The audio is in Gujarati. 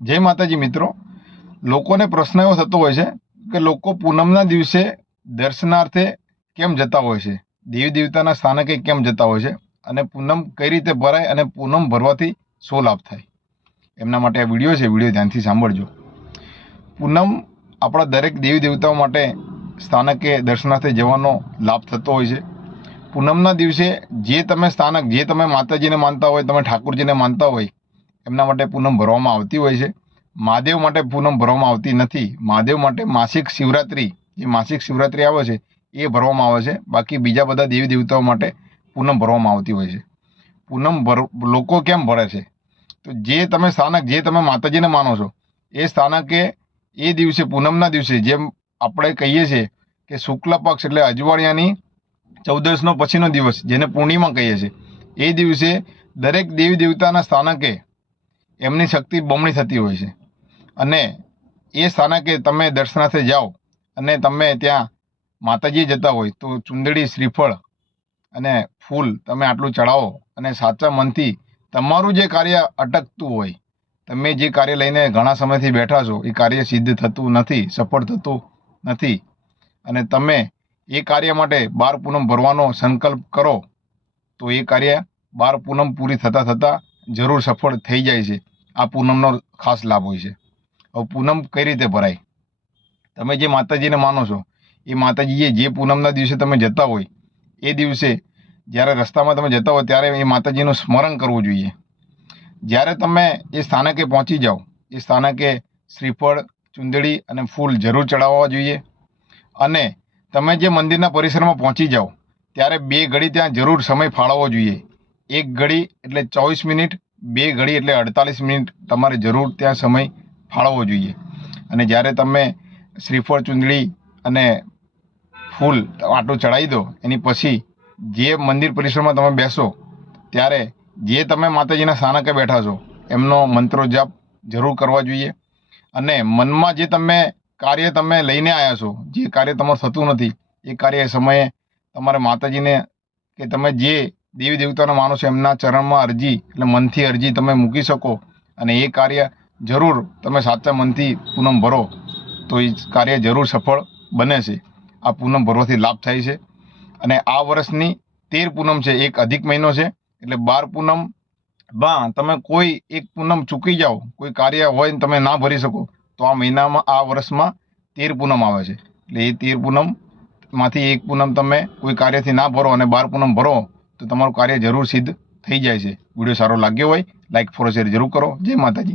जय माताजी मित्रों। लोकोने प्रश्न एवो थतो होय छे के लोको पूनमना दिवसे दर्शनार्थे केम जता होय छे, देवी देवताना स्थानके केम जता होय छे અને પૂનમ કઈ રીતે ભરાય અને પૂનમ ભરવાથી શું લાભ થાય એમના માટે આ વિડીયો છે। વિડીયો ધ્યાનથી સાંભળજો। પૂનમ આપણા દરેક દેવી દેવતાઓ માટે સ્થાનકે દર્શનાર્થે જવાનો લાભ થતો હોય છે। પૂનમના દિવસે જે તમે સ્થાનક જે તમે માતાજીને માનતા હોય, તમે ઠાકુરજીને માનતા હોય, એમના માટે પૂનમ ભરવામાં આવતી હોય છે। મહાદેવ માટે પૂનમ ભરવામાં આવતી નથી। મહાદેવ માટે માસિક શિવરાત્રી, જે માસિક શિવરાત્રી આવે છે એ ભરવામાં આવે છે। બાકી બીજા બધા દેવી દેવતાઓ માટે પૂનમ ભરવામાં આવતી હોય છે। પૂનમ લોકો કેમ ભરે છે? તો જે તમે સ્થાનક જે તમે માતાજીને માનો છો એ સ્થાનકે એ દિવસે પૂનમના દિવસે જેમ આપણે કહીએ છીએ કે શુક્લ પક્ષ એટલે અજવાળિયાની 14નો પછીનો દિવસ જેને પૂર્ણિમા કહીએ છીએ, એ દિવસે દરેક દેવી દેવતાના સ્થાનકે એમની શક્તિ બમણી થતી હોય છે। અને એ સ્થાનકે તમે દર્શનાર્થે જાઓ અને તમે ત્યાં માતાજી જતા હોય તો ચુંદડી, શ્રીફળ અને ફૂલ તમે આટલું ચડાવો અને સાચા મનથી તમારું જે કાર્ય અટકતું હોય, તમે જે કાર્ય લઈને ઘણા સમયથી બેઠા છો એ કાર્ય સિદ્ધ થતું નથી, સફળ થતું નથી, અને તમે એ કાર્ય માટે 12 પૂનમ ભરવાનો સંકલ્પ કરો તો એ કાર્ય 12 પૂનમ પૂરી થતાં થતાં જરૂર સફળ થઈ જાય છે। આ પૂનમનો ખાસ લાભ હોય છે। હવે પૂનમ કઈ રીતે ભરાય? તમે જે માતાજીને માનો છો એ માતાજીએ જે પૂનમના દિવસે તમે જતા હોય એ દિવસે જ્યારે રસ્તામાં તમે જતા હોય ત્યારે એ માતાજીનું સ્મરણ કરવું જોઈએ। જ્યારે તમે એ સ્થાનકે પહોંચી જાઓ એ સ્થાનકે શ્રીફળ, ચુંદડી અને ફૂલ જરૂર ચડાવવા જોઈએ। અને તમે જે મંદિરના પરિસરમાં પહોંચી જાઓ ત્યારે 2 ઘડી ત્યાં જરૂર સમય ફાળવવો જોઈએ। 1 ઘડી એટલે 24 મિનિટ, 2 ઘડી એટલે 48 મિનિટ તમારે જરૂર ત્યાં સમય ફાળવવો જોઈએ। અને જ્યારે તમે શ્રીફળ, ચુંદડી અને ફૂલ આટલું ચડાવી દો એની પછી જે મંદિર પરિસરમાં તમે બેસો ત્યારે જે તમે માતાજીના સ્થાનકે બેઠા છો એમનો મંત્રો જાપ જરૂર કરવા જોઈએ। અને મનમાં જે તમે કાર્ય તમે લઈને આવ્યા છો, જે કાર્ય તમારું થતું નથી એ કાર્ય સમયે તમારે માતાજીને કે તમે જે દેવી દેવતાને માનો છો એમના ચરણમાં અરજી એટલે મનથી અરજી તમે મૂકી શકો અને એ કાર્ય જરૂર તમે સાચા મનથી પૂનમ ભરો તો એ કાર્ય જરૂર સફળ બને છે। આ પૂનમ ભરવાથી લાભ થાય છે। અને આ વર્ષની 13 પૂનમ છે, એક અધિક મહિનો છે એટલે 12 પૂનમમાં તમે કોઈ એક પૂનમ ચૂકી જાઓ, કોઈ કાર્ય હોય ને તમે ના ભરી શકો તો આ મહિનામાં આ વર્ષમાં 13 પૂનમ આવે છે। એટલે એ 13 પૂનમમાંથી એક પૂનમ તમે કોઈ કાર્યથી ના ભરો અને 12 પૂનમ ભરો તો તમારું કાર્ય જરૂર સિદ્ધ થઈ જાય છે। વિડીયો સારો લાગ્યો હોય લાઈક, ફોલો, શેર જરૂર કરો। જય માતાજી।